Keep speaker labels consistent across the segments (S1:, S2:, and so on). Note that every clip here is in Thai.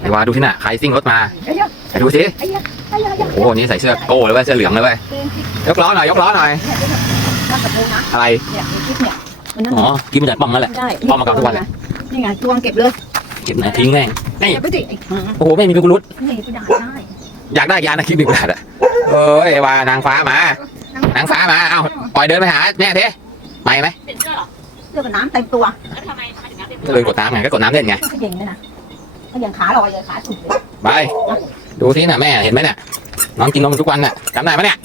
S1: วาดูที่น่ะใครซิ่งรถมาไปดูสิโอ้โหนี่ใส่เสื้อโก้เลยเว้ยเสื้อเหลืองเลยเว้ยยกล้อหน่อยยกล้อหน่อยอะไรอ๋อกินมาจากป้อมนั่นแหละป้อมมาเก่าทุกวันเลย
S2: นี่ไงจวงเก็บเลย
S1: เก็บไหนทิ้งแม่งนี่
S2: เก็บไปสิ
S1: โอ้โหไม่มีพิกุลุต
S2: นี่กูด่าได้
S1: อยากได้ยานะคิดหนึ่งบาทอ่ะเอ้ยว่านางฟ้ามานางฟ้ามาเอาปล่อยเดินไปหาแม่เทไปไหม
S2: เสื้อกับน้ำเต็มตัว
S1: ก็เลยกดน้ำไงก็กดน้ำเล่นไง
S2: ก็เย็นเลยนะก็ยังขาลอยเลยขาสุดเลย
S1: ไปดูที่น่ะแม่เห็นไหมเนี่ยน้องกินนมทุกวันน่ะจำได้ไหมเนี่ย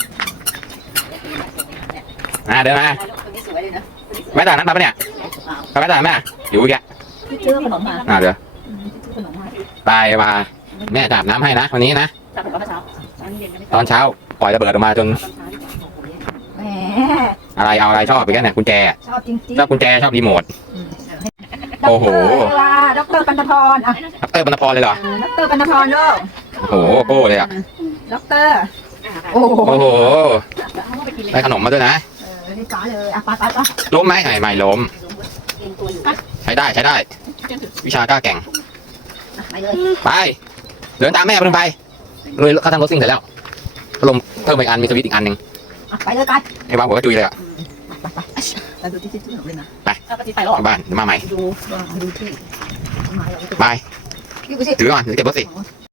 S1: เดินมา
S2: คนนี้สวยเลยนะ
S1: แม่ตานั้นไปปะเนี่ยไปแม่ตาแม่อยู่แก
S2: ซื้อขนมมา
S1: เดี๋ยว
S2: ซื้อขนมมา
S1: ไปมาแม่จับน้ำให้นะวันนี้นะ
S2: จับไปตอนเช้าตอนเย็น
S1: ตอนเช้าปล่อยระเบิดออกมาจน
S2: แหม
S1: อะไรเอาอะไรชอบไปกันเนี่ยกุญแจ
S2: ชอบจริง
S1: ชอบกุญแจชอบรีโมท
S2: ๆ
S1: โอ้โห
S2: ดรปันธพรอ่ะ
S1: ดรบรรพรเลยเหรอ
S2: ดรปันธพรลูก
S1: โอ้โหโก้เลยอ่ะ
S2: ดรโอ้โห
S1: โอ้โหได้ขนมมาด้วยนะ
S2: นี่ฟ้าเลยอ่ะไป
S1: ล้มไหมไม่ล้มใช้ได้ใช้ได้ วิชากล้าแก่ง
S2: ไปเลย
S1: ไปเดินตามแม่ไปลงไปเลยเขาทำรถซิ่งเสร็จแล้วพัดลมเพิ่มไปอีกอันมีสวิตช์อีกอันหนึ่ง
S2: ไปเลยไป
S1: ไอ้บ้าหัวก็จุยเลยอ่ะ
S2: ไปดูที่ซื้อขนมเลยนะ
S1: ไป
S2: ไปหรอก
S1: บ้านเดี๋ยวมาใหม่
S2: ดูที่
S1: ไป
S2: ดูสิ
S1: ถือก่อนเดี๋ยวเก็บรถสิ